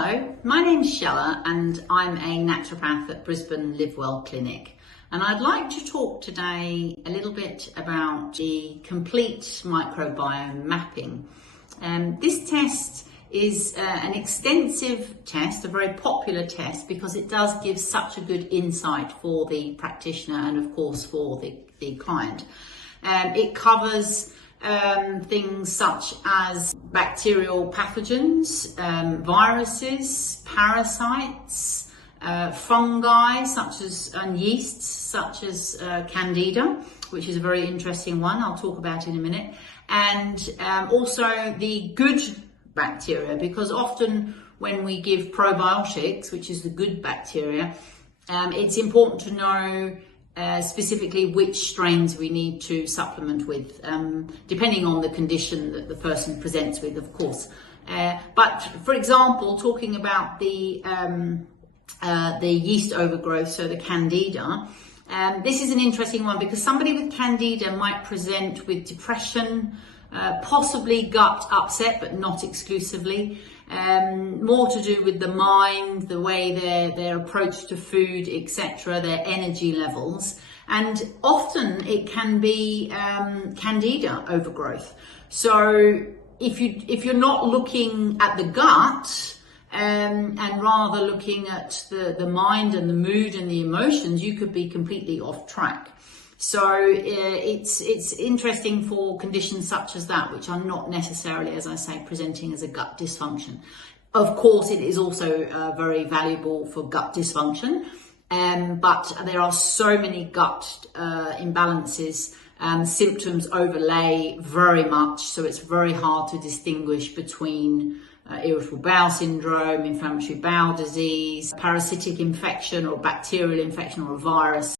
Hello, my name's Shella and I'm a naturopath at Brisbane Live Well Clinic, and I'd like to talk today a little bit about the Complete MicroBiome Mapping. This test is an extensive test, a very popular test, because it does give such a good insight for the practitioner and of course for the client. It covers things such as bacterial pathogens, viruses, parasites, fungi such as yeasts such as candida, which is a very interesting one I'll talk about in a minute, and also the good bacteria, because often when we give probiotics, which is the good bacteria, it's important to know specifically which strains we need to supplement with, depending on the condition that the person presents with, of course. But for example, talking about the yeast overgrowth, so the candida, this is an interesting one because somebody with candida might present with depression, possibly gut upset, but not exclusively. More to do with the mind, the way their approach to food, etc., their energy levels, and often it can be candida overgrowth. So if you're not looking at the gut and rather looking at the mind and the mood and the emotions, you could be completely off track. So it's interesting for conditions such as that, which are not necessarily, as I say, presenting as a gut dysfunction. Of course, it is also very valuable for gut dysfunction, but there are so many gut imbalances. Symptoms overlay very much, so it's very hard to distinguish between irritable bowel syndrome, inflammatory bowel disease, parasitic infection or bacterial infection or a virus.